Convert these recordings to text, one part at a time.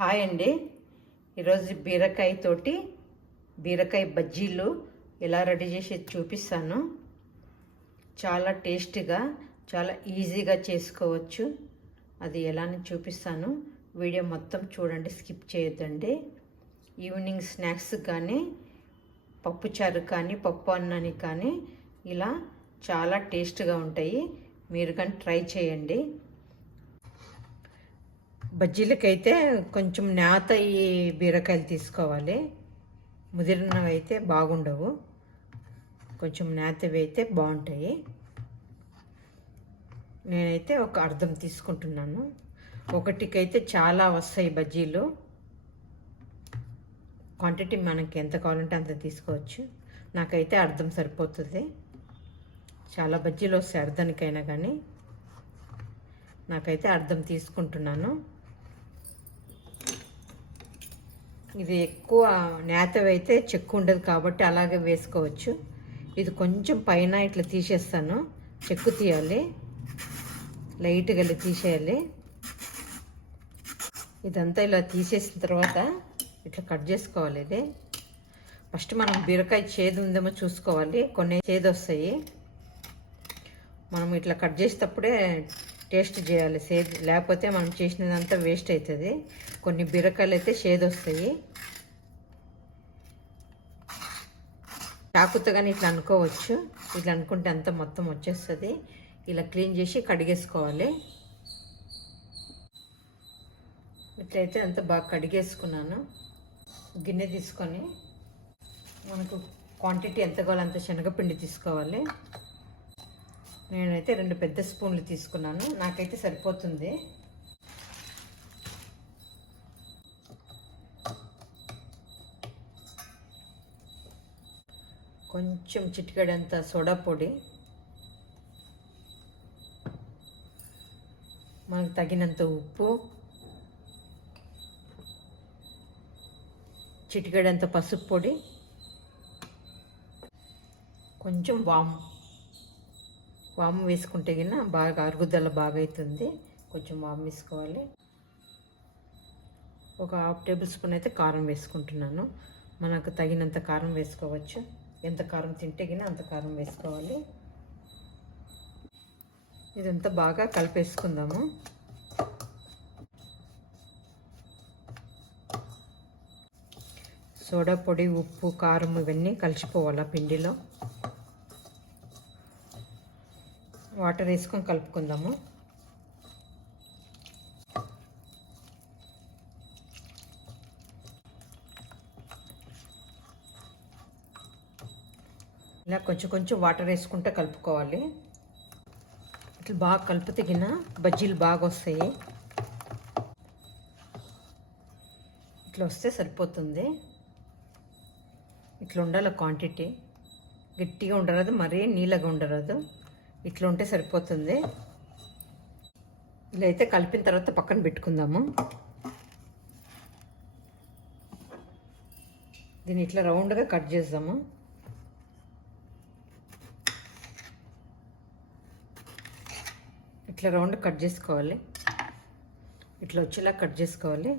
Hi అండి. ఈరోజు బీరకాయ తోటి బీరకాయ బజ్జీలు ఎలా రెడీ చేసి చూపిస్తాను. చాలా టేస్టీగా చాలా ఈజీగా చేసుకోవచ్చు. అది ఎలా అని చూపిస్తాను. వీడియో మొత్తం చూడండి స్కిప్ చేయొద్దండి. ఈవినింగ్ స్నాక్స్ కానీ పప్పుచారు కానీ పప్పు అన్నానికి కానీ ఇలా చాలా టేస్ట్గా ఉంటాయి. మీరు కానీ ట్రై చేయండి. బజ్జీలకైతే కొంచెం నేత ఈ బీరకాయలు తీసుకోవాలి. ముదిరినవి అయితే బాగుండవు. కొంచెం నేతవి అయితే బాగుంటాయి. నేనైతే ఒక అర్థం తీసుకుంటున్నాను. ఒకటికైతే చాలా వస్తాయి బజ్జీలు. క్వాంటిటీ మనకి ఎంత కావాలంటే అంత తీసుకోవచ్చు. నాకైతే అర్థం సరిపోతుంది. చాలా బజ్జీలు వస్తాయి అర్థానికైనా కానీ. నాకైతే అర్థం తీసుకుంటున్నాను. ఇది ఎక్కువ నేతవైతే చెక్కు ఉండదు కాబట్టి అలాగే వేసుకోవచ్చు. ఇది కొంచెం పైన ఇట్లా తీసేస్తాను. చెక్కు తీయాలి. లైట్గా ఇలా తీసేయాలి. ఇదంతా ఇలా తీసేసిన తర్వాత ఇట్లా కట్ చేసుకోవాలి ఇది. ఫస్ట్ మనం బీరకాయ చేదు ఉందేమో చూసుకోవాలి. కొన్ని చేదు వస్తాయి. మనం ఇట్లా కట్ చేసేటప్పుడే టేస్ట్ చేయాలి. సేదు లేకపోతే మనం చేసినదంతా వేస్ట్ అవుతుంది. కొన్ని బీరకాయలు అయితే చేదు వస్తాయి చాకుతో కానీ ఇట్లా అనుకోవచ్చు. ఇట్లా అనుకుంటే అంతా మొత్తం వచ్చేస్తుంది. ఇలా క్లీన్ చేసి కడిగేసుకోవాలి. ఇట్లయితే అంత బాగా కడిగేసుకున్నాను. గిన్నె తీసుకొని మనకు క్వాంటిటీ ఎంత కావాలో అంత శనగపిండి తీసుకోవాలి. నేనైతే రెండు పెద్ద స్పూన్లు తీసుకున్నాను. నాకైతే సరిపోతుంది. కొంచెం చిటికడంత సోడా పొడి. మనకు తగినంత ఉప్పు. చిటికడంత పసుపు పొడి. కొంచెం వాము. వాము వేసుకుంటే గిన బాగా అరుగుదల బాగా అవుతుంది కొంచెం వాము వేసుకోవాలి. ఒక హాఫ్ టేబుల్ స్పూన్ అయితే కారం వేసుకుంటున్నాను. మనకు తగినంత కారం వేసుకోవచ్చు. ఎంత కారం తింటే గిన అంత కారం వేసుకోవాలి. ఇదంతా బాగా కలిపేసుకుందాము. సోడా పొడి ఉప్పు కారం ఇవన్నీ కలిసిపోవాలి పిండిలో. వాటర్ వేసుకొని కలుపుకుందాము. ఇలా కొంచెం కొంచెం వాటర్ వేసుకుంటే కలుపుకోవాలి. ఇట్లా బాగా కలిపితే గిన బజ్జీలు బాగా వస్తాయి. ఇట్లా వస్తే సరిపోతుంది. ఇట్లా ఉండాలి క్వాంటిటీ గట్టిగా ఉండరాదు మరీ నీళ్ళగా ఉండరాదు. ఇట్లా ఉంటే సరిపోతుంది. ఇలా అయితే కలిపిన తర్వాత పక్కన పెట్టుకుందాము. దీన్ని ఇట్లా రౌండ్గా కట్ చేద్దాము. ఇట్లా రౌండ్ కట్ చేసుకోవాలి. ఇట్లా వచ్చేలా కట్ చేసుకోవాలి.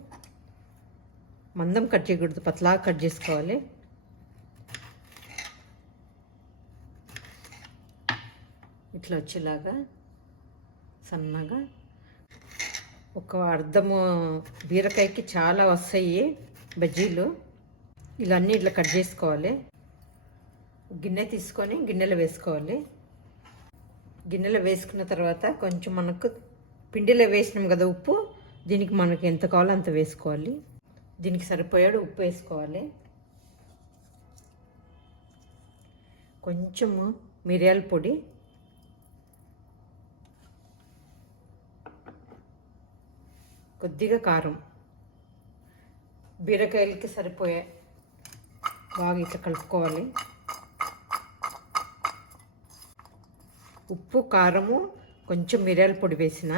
మందం కట్ చేయకూడదు పతలా కట్ చేసుకోవాలి. ఇట్లా వచ్చేలాగా సన్నగా ఒక అర్ధము బీరకాయకి చాలా వస్తాయి బజ్జీలు. ఇలా అన్నీ ఇట్లా కట్ చేసుకోవాలి. గిన్నె తీసుకొని గిన్నెలో వేసుకోవాలి. గిన్నెలో వేసుకున్న తర్వాత కొంచెం మనకు పిండిలో వేసినాం కదా ఉప్పు దీనికి మనకి ఎంత కావాలో అంత వేసుకోవాలి. దీనికి సరిపోయాడు ఉప్పు వేసుకోవాలి. కొంచెము మిరియాల పొడి. కొద్దిగా కారం. బీరకాయలకి సరిపోయే బాగా ఇట్లా కలుపుకోవాలి. ఉప్పు కారము కొంచెం మిరియాల పొడి వేసిన.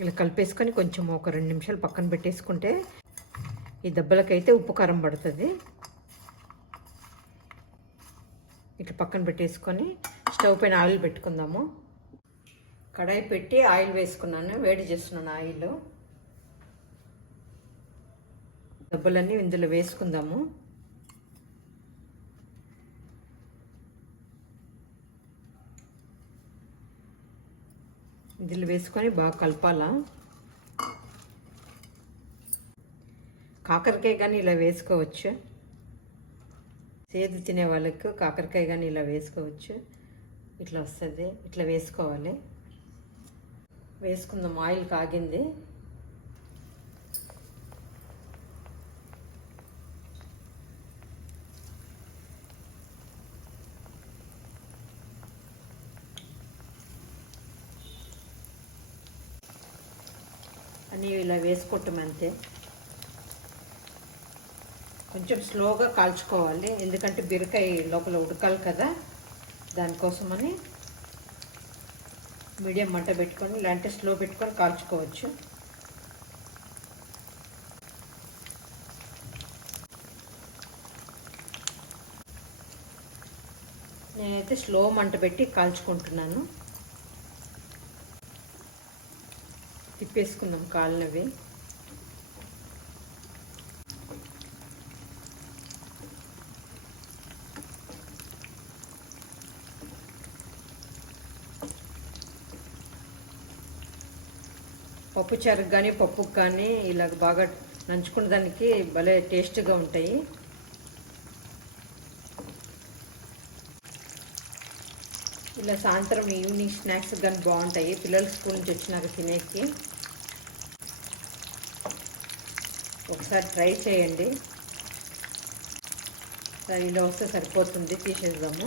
ఇలా కలిపేసుకొని కొంచెం ఒక రెండు నిమిషాలు పక్కన పెట్టేసుకుంటే ఈ దెబ్బలకైతే ఉప్పు కారం పడుతుంది. ఇట్లా పక్కన పెట్టేసుకొని స్టవ్ పైన ఆయిల్ పెట్టుకుందాము. కడాయి పెట్టి ఆయిల్ వేసుకున్నాను వేడి చేస్తున్నాను ఆయిల్. దెబ్బలన్నీ ఇందులో వేసుకుందాము. ఇందులో వేసుకొని బాగా కలపాలా? కాకరకాయ కానీ ఇలా వేసుకోవచ్చు. సేదు తినే వాళ్ళకు కాకరకాయ కానీ ఇలా వేసుకోవచ్చు. ఇట్లా వస్తుంది. ఇట్లా వేసుకోవాలి. వేసుకుందాం. ఆయిల్ కాగింది. నీవు ఇలా వేసుకోవటం అంతే కొంచెం స్లోగా కాల్చుకోవాలి. ఎందుకంటే బీరకాయ లోపల ఉడకాలి కదా. దానికోసమని మీడియం మంట పెట్టుకొని లేదంటే స్లో పెట్టుకొని కాల్చుకోవచ్చు. నేనైతే స్లో మంట పెట్టి కాల్చుకుంటున్నాను. తిప్పేసుకుందాం కాళ్ళవి. పప్పు చారుకు కానీ పప్పుకు కానీ ఇలా బాగా నంచుకున్న దానికి భలే టేస్ట్గా ఉంటాయి. ఇలా సాయంత్రం ఈవినింగ్ స్నాక్స్ కానీ బాగుంటాయి. పిల్లలు స్కూల్ నుంచి వచ్చినాక తినేకి. ఒకసారి ట్రై చేయండి. సరే ఇలా వస్తే సరిపోతుంది తీసేద్దాము.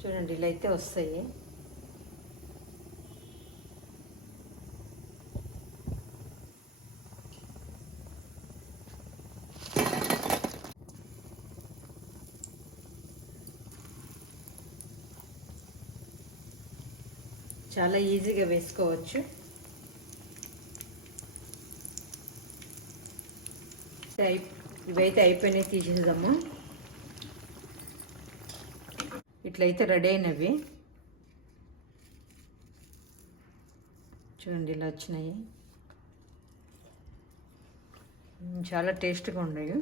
చూడండి ఇలా అయితే వస్తాయి. చాలా ఈజీగా వేసుకోవచ్చు. అయి- ఇవైతే అయిపోయినాయి తీసేద్దాము. ఇట్లయితే రెడీ అయినవి. చూడండి ఇలా వచ్చినాయి. చాలా టేస్ట్గా ఉన్నాయి.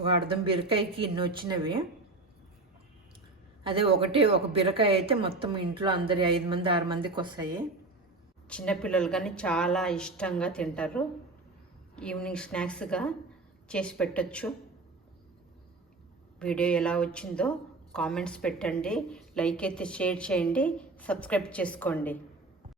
ఒక అర్థం బీరకాయకి ఇన్ని వచ్చినవి. అదే ఒకటి ఒక బీరకాయ అయితే మొత్తం ఇంట్లో అందరి ఐదు మంది ఆరు మందికి వస్తాయి. చిన్నపిల్లలు కానీ చాలా ఇష్టంగా తింటారు. ఈవినింగ్ స్నాక్స్గా చేసి పెట్టచ్చు. వీడియో ఎలా వచ్చిందో కామెంట్స్ పెట్టండి. లైక్ అయితే షేర్ చేయండి. సబ్స్క్రైబ్ చేసుకోండి.